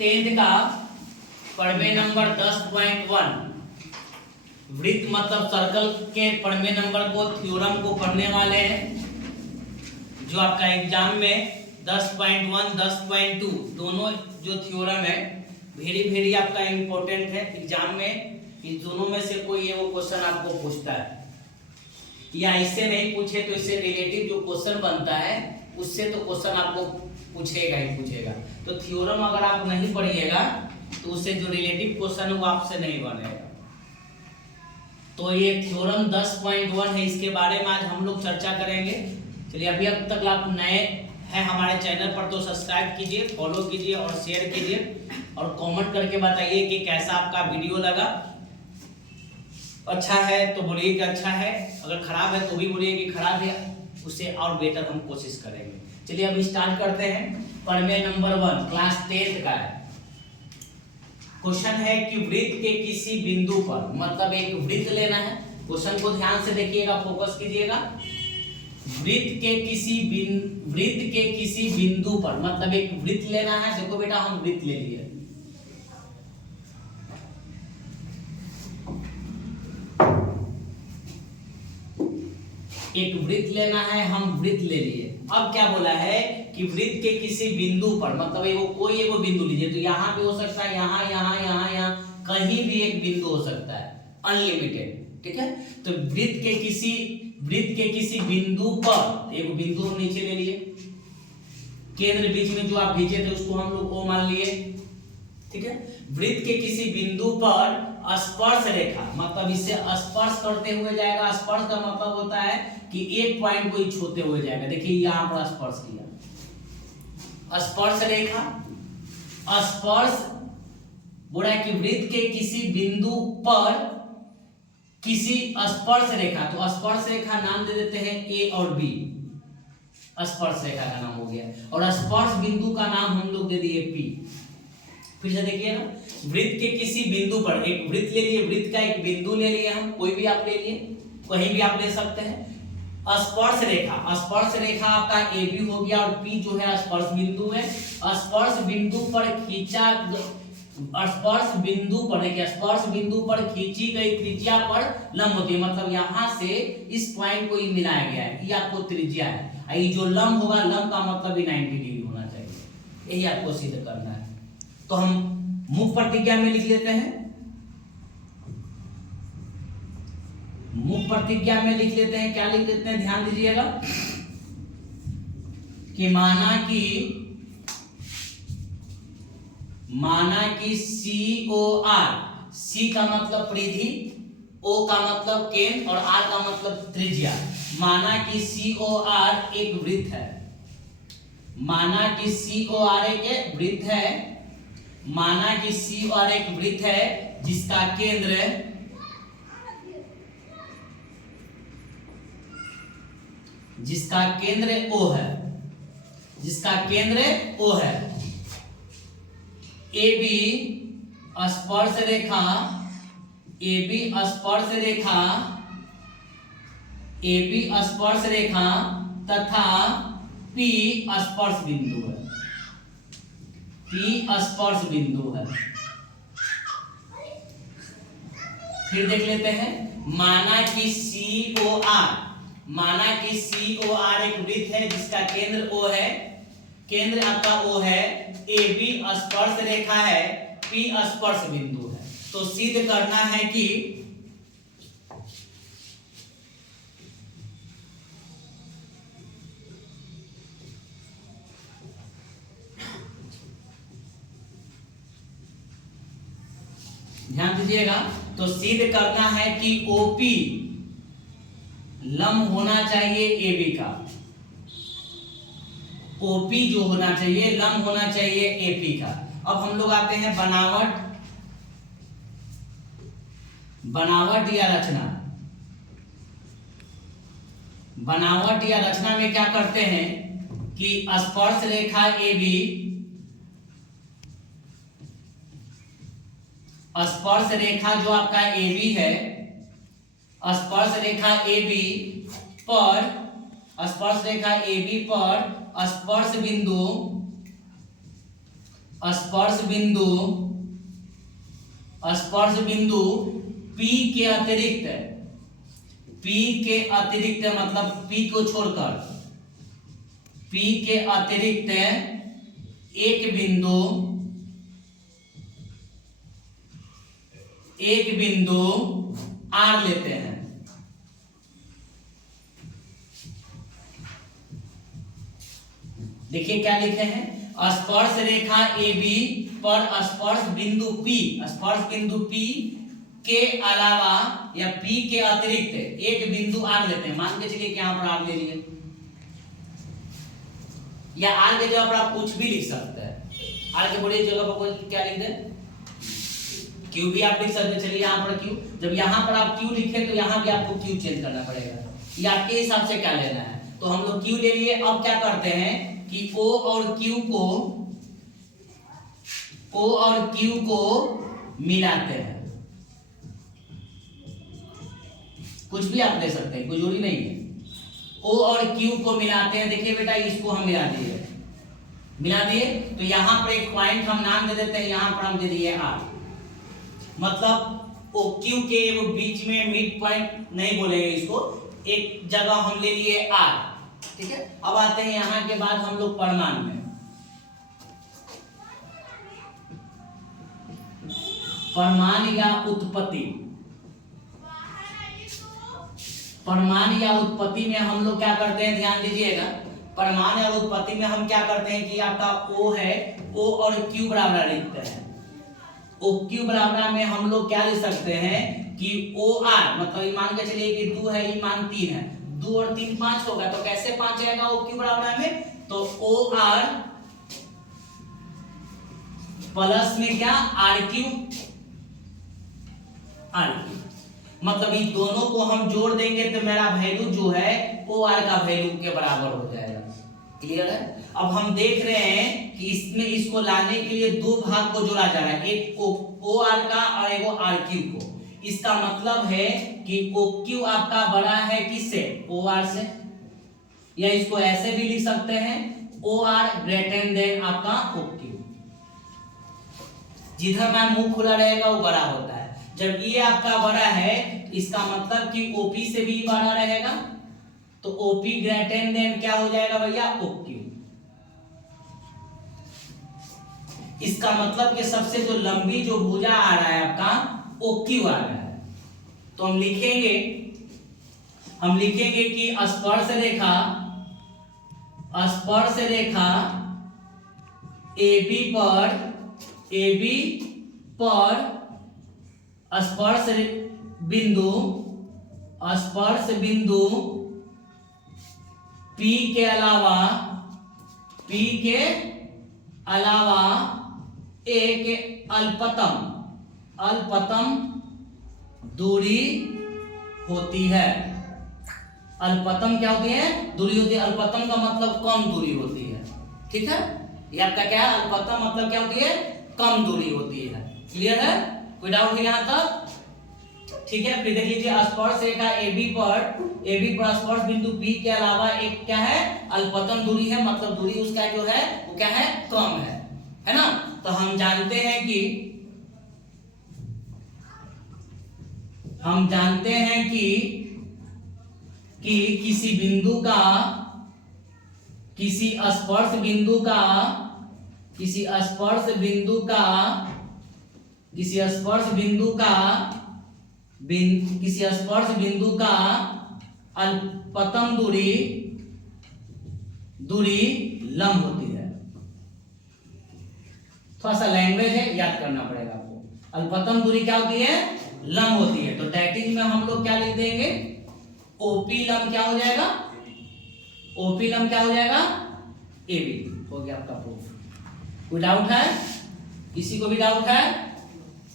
10th का पढ़वे number 10.1 वृत्त मतलब सर्कल के पढ़वे नंबर को थ्योरम को पढ़ने वाले हैं, जो आपका एग्जाम में 10.1 10.2 दोनों जो थ्योरम है वेरी आपका इम्पोर्टेंट है। एग्जाम में इस दोनों में से कोई ये वो क्वेश्चन आपको पूछता है, या इससे नहीं पूछे तो इससे रिलेटिव जो क्वेश्चन बनता है उससे तो क्वेश्चन आपको पूछेगा ही पूछेगा। तो थ्योरम अगर आप नहीं पढ़िएगा तो उससे जो रिलेटिव क्वेश्चन है वो आपसे नहीं बनेगा। तो ये थ्योरम 10.1 है, इसके बारे में आज हम लोग चर्चा करेंगे। चलिए, अभी अब तक आप नए हैं हमारे चैनल पर तो सब्सक्राइब कीजिए, फॉलो कीजिए और शेयर कीजिए और कमेंट करके बताइए कि कैसा आपका वीडियो लगा। अच्छा है तो बोलिए कि अच्छा है, अगर खराब है तो भी बोलिए कि खराब है, उससे और बेटर हम कोशिश करेंगे। चलिए अब स्टार्ट करते हैं। पढ़वे नंबर 1 क्लास 10th का है। क्वेश्चन है कि वृत्त के किसी बिंदु पर, मतलब एक वृत्त लेना है। क्वेश्चन को ध्यान से देखिएगा, फोकस कीजिएगा। वृत्त के किसी बिंदु पर, मतलब एक वृत्त लेना है। देखो बेटा, हम वृत्त ले लिए, एक वृत्त लेना है, हम वृत्त ले लिए। अब क्या बोला है कि वृत्त के किसी बिंदु पर, मतलब कोई बिंदु लीजिए, तो यहाँ पे हो सकता है, यहाँ कहीं भी एक बिंदु हो सकता है, अनलिमिटेड। ठीक है, तो वृत्त के किसी बिंदु पर, एक बिंदु हम नीचे ले लिए, केंद्र बीच में जो आप खींचे थे उसको हम लोग O मान लिए। ठीक है, वृत्त के किसी बिंदु पर स्पर्श रेखा, मतलब इससे स्पर्श करते हुए जाएगा। स्पर्श का मतलब होता है कि एक पॉइंट को छूते हुए जाएगा। देखिए यहां पर स्पर्श किया, स्पर्श रेखा, स्पर्श बोला कि वृत्त के किसी बिंदु पर किसी स्पर्श रेखा, तो स्पर्श रेखा नाम दे देते हैं A और B, स्पर्श रेखा का नाम हो गया, और स्पर्श बिंदु का नाम हम लोग दे दिए P। फिर से देखिए ना, वृत्त के किसी बिंदु पर, एक वृत्त ले लिए, वृत्त का एक बिंदु ले लिए हम, कोई भी आप ले लिए, कहीं भी आप ले सकते हैं। स्पर्श रेखा आपका AB हो गया और P जो है स्पर्श बिंदु है। स्पर्श बिंदु पर खींचा, स्पर्श बिंदु पर, देखिए स्पर्श बिंदु पर खींची गई त्रिज्या पर लंब होती है, मतलब यहां से इस पॉइंट को ही मिलाया गया है, ये आपको त्रिज्या है। ये जो लंब होगा, लंब का मतलब भी 90 डिग्री होना चाहिए, यही आपको सिद्ध करना है। तो हम मुख प्रतिज्ञा में लिख लेते हैं, मुख प्रतिज्ञा में लिख लेते हैं। क्या लिख लेते हैं, ध्यान दीजिएगा कि माना कि COR, C का मतलब परिधि, O का मतलब केंद्र और R का मतलब त्रिज्या। माना कि COR एक वृत्त है, माना कि COR एक वृत्त है, माना कि COR एक वृत्त है जिसका केंद्र O है, जिसका केंद्र O है। AB स्पर्श रेखा, AB स्पर्श रेखा तथा P स्पर्श बिंदु है, P स्पर्श बिंदु है। फिर देख लेते हैं, माना कि COR एक वृत्त है जिसका केंद्र O है, केंद्र आपका O है, AB स्पर्श रेखा है, P स्पर्श बिंदु है। तो सिद्ध करना है कि ध्यान दीजिएगा, तो सिद्ध करना है कि OP लंब होना चाहिए AB का, OP जो होना चाहिए लंब होना चाहिए AP का। अब हम लोग आते हैं बनावट या रचना। बनावट या रचना में क्या करते हैं कि स्पर्श रेखा AB, स्पर्श रेखा जो आपका AB है, स्पर्श रेखा AB पर, स्पर्श रेखा AB पर स्पर्श बिंदु स्पर्श बिंदु P के अतिरिक्त मतलब P को छोड़कर P के अतिरिक्त एक बिंदु R लेते हैं। देखिए क्या लिखे हैं, स्पर्श रेखा AB पर स्पर्श बिंदु P के अलावा या P के अतिरिक्त एक बिंदु R लेते हैं। मान के चलिए कि यहां पर R ले लिए, या R के जगह पर आप कुछ भी लिख सकते हैं। R के बड़ी जगह पर कोई क्या लिख दे, Q भी आप लिख सकते हैं। चलिए यहाँ पर Q, जब यहाँ पर आप Q लिखे तो यहाँ भी आपको Q चेंज करना पड़ेगा, ये आपके हिसाब से क्या लेना है। तो हम लोग Q ले लिए। अब क्या करते हैं कि O और Q को मिलाते हैं। कुछ भी आप ले सकते हैं, कोई जरूरी नहीं है। O और Q को मिलाते हैं। देखिए बेटा, इसको हम मिला दिए तो यहाँ पर एक पॉइंट हम नाम दे देते हैं, यहाँ पर हम दे दिए R। मतलब O Q के वो बीच में मिड पॉइंट नहीं बोलेंगे इसको, एक जगह हम ले लिए R, ठीक है। अब आते हैं यहाँ के बाद हम लोग परिमाण में। परिमाण या उत्पत्ति में हम लोग क्या करते हैं, ध्यान दीजिएगा। परिमाण या उत्पत्ति में हम क्या करते हैं कि आपका O है, O और Q बराबर लिखते हैं। O Q बराबर में हम लोग क्या लिख सकते हैं कि OR, मतलब मान के चलिए कि 2 है, ये मान 3 है, 2 और 3 5 होगा। तो कैसे 5 आएगा O Q बराबर में, तो OR प्लस में क्या RQ, मतलब इन दोनों को हम जोड़ देंगे तो मेरा वैल्यू जो है OR का वैल्यू के बराबर हो जाएगा। क्लियर है। अब हम देख रहे हैं कि इसमें इसको लाने के लिए दो भाग को जोड़ा जा रहा है, एक OR का और एक RQ को। इसका मतलब है कि OQ आपका बड़ा है किससे, OR से, या इसको ऐसे भी लिख सकते हैं OR ग्रेटर देन आपका OQ। जिधर में मुंह खुला रहेगा वो बड़ा होता है। जब ये आपका बड़ा है इसका मतलब कि OP से भी बड़ा रहेगा, तो OP ग्रेटर देन क्या हो जाएगा भैया, OQ। इसका मतलब कि सबसे जो लंबी जो भुजा आ रहा है आपका OQ आ रहा है। तो हम लिखेंगे कि स्पर्श रेखा AB पर स्पर्श बिंदु P के अलावा एक अल्पतम दूरी होती है। अल्पतम क्या होती है, दूरी होती है। अल्पतम का मतलब कम दूरी होती है, ठीक है। ये आपका क्या है, अल्पतम मतलब क्या होती है, कम दूरी होती है। क्लियर है, कोई डाउट है यहाँ तक, ठीक है। फिर देख लीजिए, स्पर्श रेखा AB पर स्पर्श बिंदु P के अलावा एक क्या है, अल्पतम दूरी है, मतलब दूरी उसका जो है वो क्या है, कम है ना। तो हम जानते हैं कि किसी स्पर्श बिंदु का अल्पतम दूरी लंब होती है। थोड़ा सा लैंग्वेज है, याद करना पड़ेगा आपको। अल्पतम दूरी क्या होती है, लंब होती है। तो डेटिंग में हम लोग क्या लिख देंगे, OP लंब क्या हो जाएगा, AB। हो गया आपका प्रूफ। कोई डाउट है, किसी को भी डाउट है?